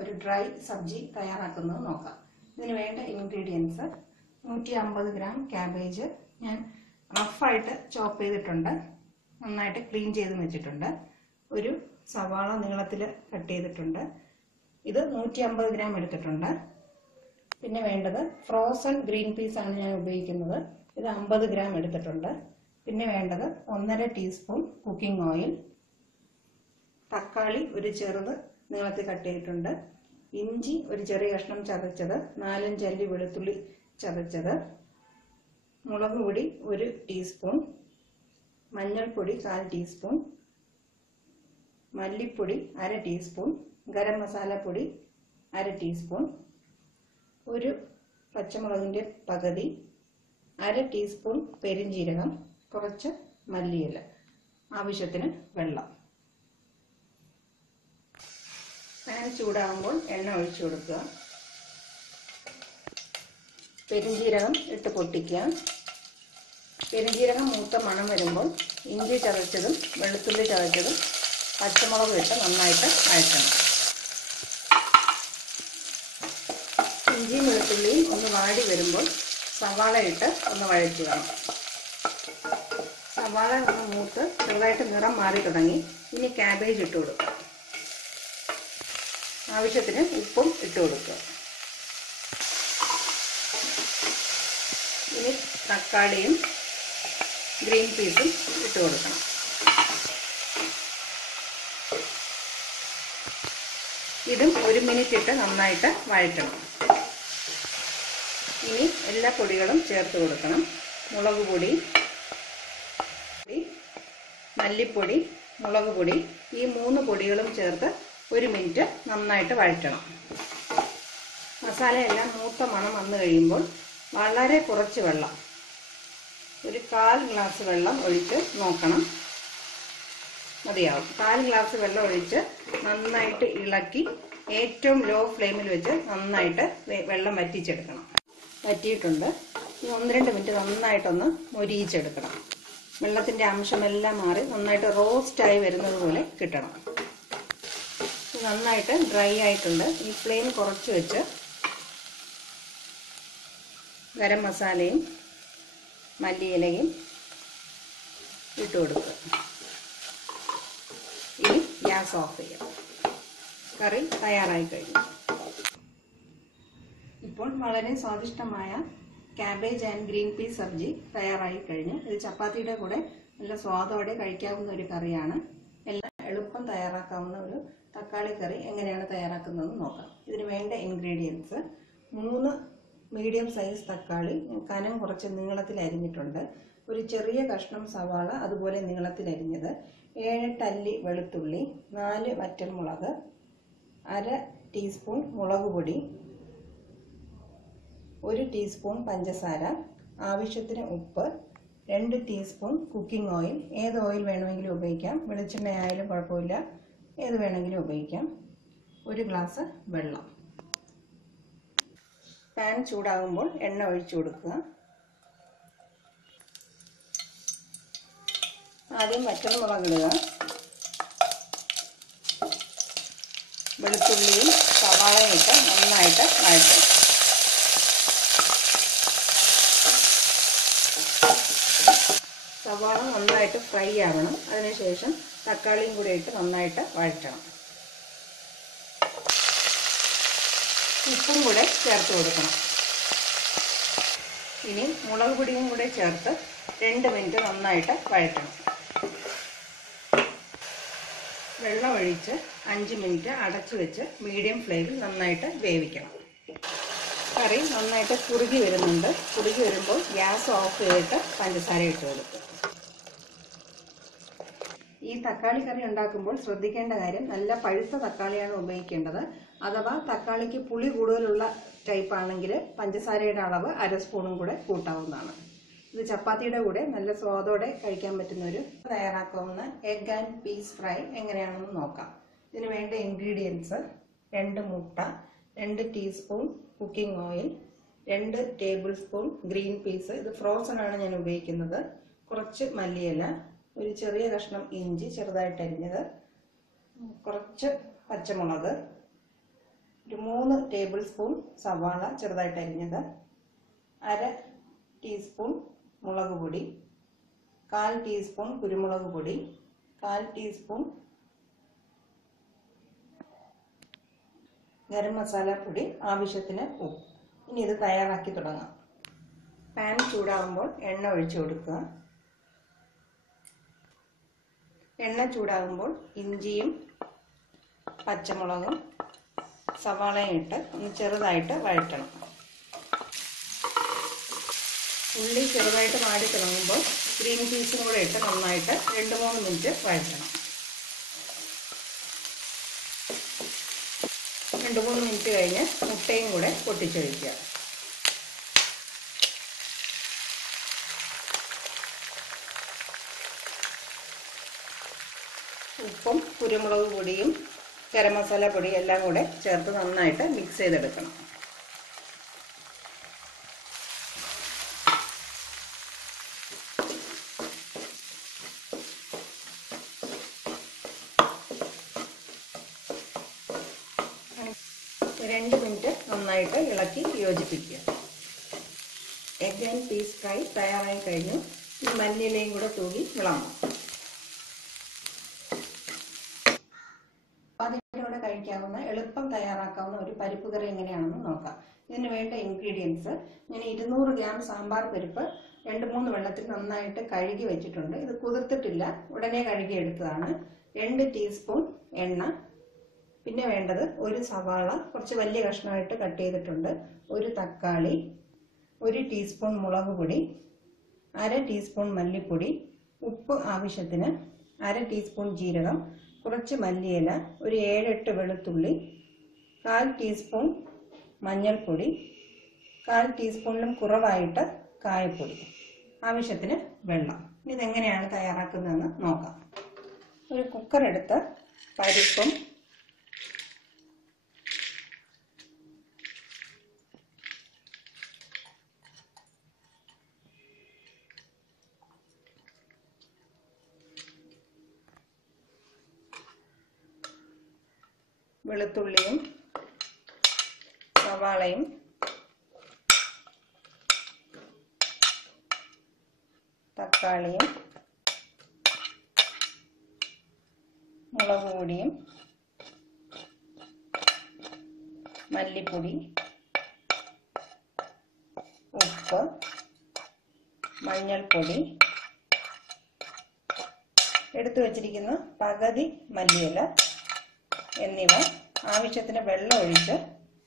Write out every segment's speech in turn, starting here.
ഒരു ഡ്രൈ സബ്ജി തയ്യാറാക്കുന്നത് നോക്കാം. ഇതിന് വേണ്ട ഇൻഗ്രീഡിയൻസ് നൂറ്റി അമ്പത് ഗ്രാം ക്യാബേജ് ഞാൻ റഫായിട്ട് ചോപ്പ് ചെയ്തിട്ടുണ്ട്. നന്നായിട്ട് ക്ലീൻ ചെയ്ത് വെച്ചിട്ടുണ്ട്. ഒരു സവാള നീളത്തിൽ കട്ട് ചെയ്തിട്ടുണ്ട്. ഇത് നൂറ്റി അമ്പത് ഗ്രാം എടുത്തിട്ടുണ്ട്. പിന്നെ വേണ്ടത് ഫ്രോസൺ ഗ്രീൻ പീസ് ആണ് ഞാൻ ഉപയോഗിക്കുന്നത്. ഇത് അമ്പത് ഗ്രാം എടുത്തിട്ടുണ്ട്. പിന്നെ വേണ്ടത് ഒന്നര ടീസ്പൂൺ കുക്കിംഗ് ഓയിൽ തക്കാളി ഒരു ചെറുത് നീളത്തിൽ കട്ട് ചെയ്തിട്ടുണ്ട്. ഇഞ്ചി ഒരു ചെറിയ കഷ്ണം ചതച്ചത് നാലഞ്ച് അല്ലി വെളുത്തുള്ളി ചതച്ചത് മുളക് പൊടി ഒരു ടീസ്പൂൺ മഞ്ഞൾപ്പൊടി കാൽ ടീസ്പൂൺ മല്ലിപ്പൊടി അര ടീസ്പൂൺ ഗരം മസാലപ്പൊടി അര ടീസ്പൂൺ ഒരു പച്ചമുളകിന്റെ പകുതി അര ടീസ്പൂൺ പെരിഞ്ജീരകം കുറച്ച് മല്ലിയില ആവശ്യത്തിന് വെള്ളം. പാൻ ചൂടാകുമ്പോൾ എണ്ണ ഒഴിച്ചു കൊടുക്കുക. പെരുംജീരകം ഇട്ട് പൊട്ടിക്കുക. പെരുംജീരകം മൂത്ത മണം വരുമ്പോൾ ഇഞ്ചി ചതച്ചതും വെളുത്തുള്ളി ചതച്ചതും പച്ചമുളകും ഇട്ട് നന്നായിട്ട് വഴറ്റണം ഇഞ്ചിയും വെളുത്തുള്ളിയും ഒന്ന് വാടി വരുമ്പോൾ സവാള ഇട്ട് ഒന്ന് വഴറ്റി വേണം. സവാള ഒന്ന് മൂത്ത് ചെറുതായിട്ട് നിറം മാറി തുടങ്ങി. ഇനി ക്യാബേജ് ഇട്ട് കൊടുക്കുക. ആവശ്യത്തിന് ഉപ്പും ഇട്ട് കൊടുക്കുക. ഇനി തക്കാളിയും ഗ്രീൻ പീസും ഇട്ട് കൊടുക്കണം. ഇതും ഒരു മിനിറ്റ് ഇട്ട് നന്നായിട്ട് വഴറ്റണം. ഇനി എല്ലാ പൊടികളും ചേർത്ത് കൊടുക്കണം. മുളക് പൊടി മല്ലിപ്പൊടി മുളക് പൊടി ഈ മൂന്ന് പൊടികളും ചേർത്ത് ഒരു മിനിറ്റ് നന്നായിട്ട് വഴറ്റണം. മസാലയെല്ലാം മൂത്ത മണം വന്നു കഴിയുമ്പോൾ വളരെ കുറച്ച് വെള്ളം ഒരു കാൽ ഗ്ലാസ് വെള്ളം ഒഴിച്ച് നോക്കണം. മതിയാവും. കാൽ ഗ്ലാസ് വെള്ളം ഒഴിച്ച് നന്നായിട്ട് ഇളക്കി ഏറ്റവും ലോ ഫ്ലെയിമിൽ വെച്ച് നന്നായിട്ട് വെള്ളം വറ്റിച്ചെടുക്കണം. വറ്റിയിട്ടുണ്ട്. ഒന്ന് രണ്ട് മിനിറ്റ് നന്നായിട്ടൊന്ന് മൊരിയിച്ചെടുക്കണം. വെള്ളത്തിന്റെ അംശമെല്ലാം മാറി നന്നായിട്ട് റോസ്റ്റായി വരുന്നത് പോലെ കിട്ടണം. നന്നായിട്ട് ഡ്രൈ ആയിട്ടുണ്ട്. ഈ ഫ്ലെയിം കുറച്ച് വെച്ച് ഗരം മസാലയും മല്ലിയിലയും ഇട്ട് കൊടുക്കുക. ഇനി ഗ്യാസ് ഓഫ് ചെയ്യാം. കറി തയ്യാറായി കഴിഞ്ഞു. ഇപ്പോൾ വളരെ സ്വാദിഷ്ടമായ cabbage and green peas sabzi തയ്യാറായി കഴിഞ്ഞു. ഇത് ചപ്പാത്തിയുടെ കൂടെ നല്ല സ്വാദോടെ കഴിക്കാവുന്ന ഒരു കറിയാണ്. എല്ലാം എളുപ്പം തയ്യാറാക്കാവുന്ന ഒരു തക്കാളി കറി എങ്ങനെയാണ് തയ്യാറാക്കുന്നതെന്ന് നോക്കാം. ഇതിന് വേണ്ട ഇൻഗ്രീഡിയൻസ് മൂന്ന് മീഡിയം സൈസ് തക്കാളി കനം കുറച്ച് നീളത്തിൽ അരിഞ്ഞിട്ടുണ്ട്. ഒരു ചെറിയ കഷ്ണം സവാള അതുപോലെ നീളത്തിൽ അരിഞ്ഞത്. ഏഴെട്ട് അല്ലി വെളുത്തുള്ളി നാല് വറ്റൽമുളക് അര ടീസ്പൂൺ മുളക് പൊടി ഒരു ടീസ്പൂൺ പഞ്ചസാര ആവശ്യത്തിന് ഉപ്പ് രണ്ട് ടീസ്പൂൺ കുക്കിംഗ് ഓയിൽ ഏത് ഓയിൽ വേണമെങ്കിലും ഉപയോഗിക്കാം. വെളിച്ചെണ്ണ ആയാലും കുഴപ്പമില്ല. ഏത് വേണമെങ്കിലും ഉപയോഗിക്കാം. ഒരു ഗ്ലാസ് വെള്ളം. പാൻ ചൂടാകുമ്പോൾ എണ്ണ ഒഴിച്ചു കൊടുക്കുക. ആദ്യം വറ്റൽമുളക് ഇടുക. വെളുത്തുള്ളിയും സവാളയും ഇട്ട് നന്നായിട്ട് വഴറ്റണം സവാള നന്നായിട്ട് ഫ്രൈ ആവണം. അതിനുശേഷം തക്കാളിയും കൂടി ഇട്ട് നന്നായിട്ട് വഴറ്റണം. ഉപ്പും കൂടെ ചേർത്ത് കൊടുക്കണം. ഇനി മുളക് പൊടിയും കൂടെ ചേർത്ത് രണ്ട് മിനിറ്റ് നന്നായിട്ട് വഴറ്റണം. വെള്ളം ഒഴിച്ച് അഞ്ച് മിനിറ്റ് അടച്ചു വെച്ച് മീഡിയം ഫ്ലെയിമിൽ നന്നായിട്ട് വേവിക്കണം. കറി നന്നായിട്ട് കുറുകി വരുന്നുണ്ട്. കുറുകി വരുമ്പോൾ ഗ്യാസ് ഓഫ് ചെയ്തിട്ട് പഞ്ചസാര ഇട്ട് കൊടുക്കും. ഈ തക്കാളി കറി ഉണ്ടാക്കുമ്പോൾ ശ്രദ്ധിക്കേണ്ട കാര്യം നല്ല പഴുത്ത തക്കാളിയാണ് ഉപയോഗിക്കേണ്ടത്. അഥവാ തക്കാളിക്ക് പുളി കൂടുതലുള്ള ടൈപ്പ് ആണെങ്കിൽ പഞ്ചസാരയുടെ അളവ് അര സ്പൂണും കൂടെ കൂട്ടാവുന്നതാണ്. ഇത് ചപ്പാത്തിയുടെ കൂടെ നല്ല സ്വാദോടെ കഴിക്കാൻ പറ്റുന്ന ഒരു തയ്യാറാക്കാവുന്ന എഗ് ആൻഡ് പീസ് ഫ്രൈ എങ്ങനെയാണെന്ന് നോക്കാം. ഇതിന് വേണ്ട ഇൻഗ്രീഡിയൻസ് രണ്ട് മുട്ട രണ്ട് ടീസ്പൂൺ കുക്കിംഗ് ഓയിൽ രണ്ട് ടേബിൾ സ്പൂൺ ഗ്രീൻ പീസ് ഇത് ഫ്രോസൺ ആണ് ഞാൻ ഉപയോഗിക്കുന്നത്. കുറച്ച് മല്ലിയില ഒരു ചെറിയ കഷ്ണം ഇഞ്ചി ചെറുതായിട്ട് അരിഞ്ഞത് കുറച്ച് പച്ചമുളക് ഒരു മൂന്ന് ടേബിൾ സ്പൂൺ സവാള ചെറുതായിട്ട് അരിഞ്ഞത് അര ടീസ്പൂൺ മുളക് പൊടി കാൽ ടീസ്പൂൺ കുരുമുളക് പൊടി കാൽ ടീസ്പൂൺ ഗരം മസാല പൊടി ആവശ്യത്തിന് ഉപ്പ്. ഇനി ഇത് തയ്യാറാക്കി തുടങ്ങാം. പാൻ ചൂടാകുമ്പോൾ എണ്ണ ഒഴിച്ചു കൊടുക്കുക. എണ്ണ ചൂടാകുമ്പോൾ ഇഞ്ചിയും പച്ചമുളകും സവാളയും ഇട്ട് ഒന്ന് ചെറുതായിട്ട് വഴറ്റണം. ഉള്ളി ചെറുതായിട്ട് വാടി തുടങ്ങുമ്പോൾ ഗ്രീൻ പീസും കൂടെ ഇട്ട് നന്നായിട്ട് രണ്ട് മൂന്ന് മിനിറ്റ് വഴറ്റണം. രണ്ട് മൂന്ന് മിനിറ്റ് കഴിഞ്ഞ് മുട്ടയും കൂടെ പൊട്ടിച്ചൊഴിക്കുക. ഉപ്പും കുരുമുളക് പൊടിയും ഗരം മസാല പൊടിയും എല്ലാം കൂടെ ചേർത്ത് നന്നായിട്ട് മിക്സ് ചെയ്തെടുക്കണം രണ്ട് മിനിറ്റ് നന്നായിട്ട് ഇളക്കി യോജിപ്പിക്കുക എഗ് ആൻഡ് പീസ് ഫ്രൈ തയ്യാറായി കഴിഞ്ഞു. ഈ മല്ലിയിലയും കൂടെ തൂകി വിളമ്പും അതിന്റെ കഴിക്കാവുന്ന എളുപ്പം തയ്യാറാക്കാവുന്ന ഒരു പരിപ്പ് കറി എങ്ങനെയാണെന്ന് നോക്കാം. ഇതിന് വേണ്ട ഇൻഗ്രീഡിയൻസ് ഞാൻ ഇരുന്നൂറ് ഗ്രാം സാമ്പാർ പരിപ്പ് രണ്ട് മൂന്ന് വെള്ളത്തിൽ നന്നായിട്ട് കഴുകി വെച്ചിട്ടുണ്ട്. ഇത് കുതിർത്തിട്ടില്ല ഉടനെ കഴുകി എടുത്തതാണ്. രണ്ട് ടീസ്പൂൺ എണ്ണ പിന്നെ വേണ്ടത് ഒരു സവാള കുറച്ച് വലിയ കഷ്ണമായിട്ട് കട്ട് ചെയ്തിട്ടുണ്ട്. ഒരു തക്കാളി ഒരു ടീസ്പൂൺ മുളക് പൊടി അര ടീസ്പൂൺ മല്ലിപ്പൊടി ഉപ്പ് ആവശ്യത്തിന് അര ടീസ്പൂൺ ജീരകം കുറച്ച് മല്ലിയില ഒരു ഏഴെട്ട് വെളുത്തുള്ളി കാൽ ടീസ്പൂൺ മഞ്ഞൾപ്പൊടി കാൽ ടീസ്പൂണിലും കുറവായിട്ട് കായപ്പൊടി. ആവശ്യത്തിന് വെള്ളം. ഇതെങ്ങനെയാണ് തയ്യാറാക്കുന്നതെന്ന് നോക്കാം. ഒരു കുക്കർ എടുത്ത് പരിപ്പും വെളുത്തുള്ളിയും സവാളയും തക്കാളിയും മുളക് പൊടിയും മല്ലിപ്പൊടി ഉപ്പ് മഞ്ഞൾപ്പൊടി. എടുത്തു വച്ചിരിക്കുന്ന പകുതി മല്ലിയില. എന്നിവ ആവശ്യത്തിന് വെള്ളം ഒഴിച്ച്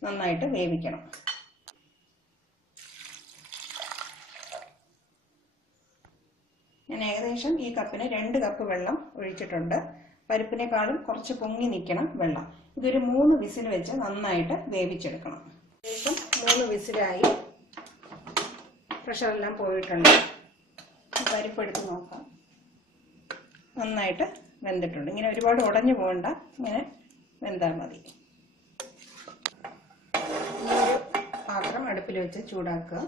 നന്നായിട്ട് വേവിക്കണം. ഞാൻ ഏകദേശം ഈ കപ്പിന് രണ്ട് കപ്പ് വെള്ളം ഒഴിച്ചിട്ടുണ്ട്. പരിപ്പിനേക്കാളും കുറച്ച് പൊങ്ങി നിൽക്കണം വെള്ളം. ഇതൊരു മൂന്ന് വിസിൽ വെച്ച് നന്നായിട്ട് വേവിച്ചെടുക്കണം. ഏകദേശം മൂന്ന് വിസിലായി. പ്രഷറെല്ലാം പോയിട്ടുണ്ട്. പരിപ്പ് എടുത്ത് നോക്കാം. നന്നായിട്ട് വെന്തിട്ടുണ്ട്. ഇങ്ങനെ ഒരുപാട് ഉടഞ്ഞു പോകണ്ട. ഇങ്ങനെ വെന്താൽ മതി. പാത്രം അടുപ്പിൽ വെച്ച് ചൂടാക്കുക.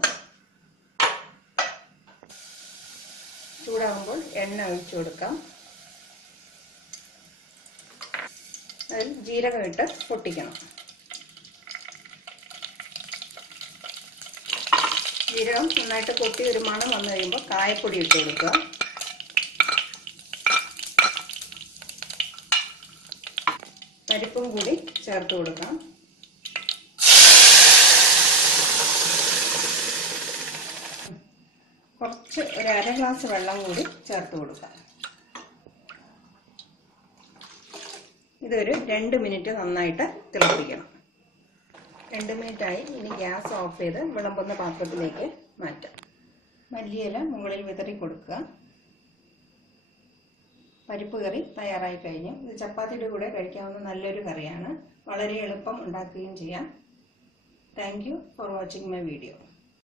ചൂടാകുമ്പോൾ എണ്ണ ഒഴിച്ചു കൊടുക്കാം. അതിൽ ജീരകം ഇട്ട് പൊട്ടിക്കണം. ജീരകം നന്നായിട്ട് പൊട്ടി ഒരു മണം വന്നു കഴിയുമ്പോൾ കായപ്പൊടി ഇട്ട് കൊടുക്കുക. പരിപ്പും കൂടി ചേർത്ത് കൊടുക്കാം. കുറച്ച് ഒരു അര ഗ്ലാസ് വെള്ളം കൂടി ചേർത്ത് കൊടുക്കാം. ഇതൊരു രണ്ട് മിനിറ്റ് നന്നായിട്ട് തിളപ്പിക്കണം. രണ്ട് മിനിറ്റായി ഇനി ഗ്യാസ് ഓഫ് ചെയ്ത് വിളമ്പുന്ന പാത്രത്തിലേക്ക് മാറ്റാം. മല്ലിയില മുകളിൽ വിതറി കൊടുക്കുക. പരിപ്പ് കറി തയ്യാറായി കഴിഞ്ഞു. ഇത് ചപ്പാത്തിയുടെ കൂടെ കഴിക്കാവുന്ന നല്ലൊരു കറിയാണ്. വളരെ എളുപ്പം ഉണ്ടാക്കുകയും ചെയ്യാം. Thank for watching my video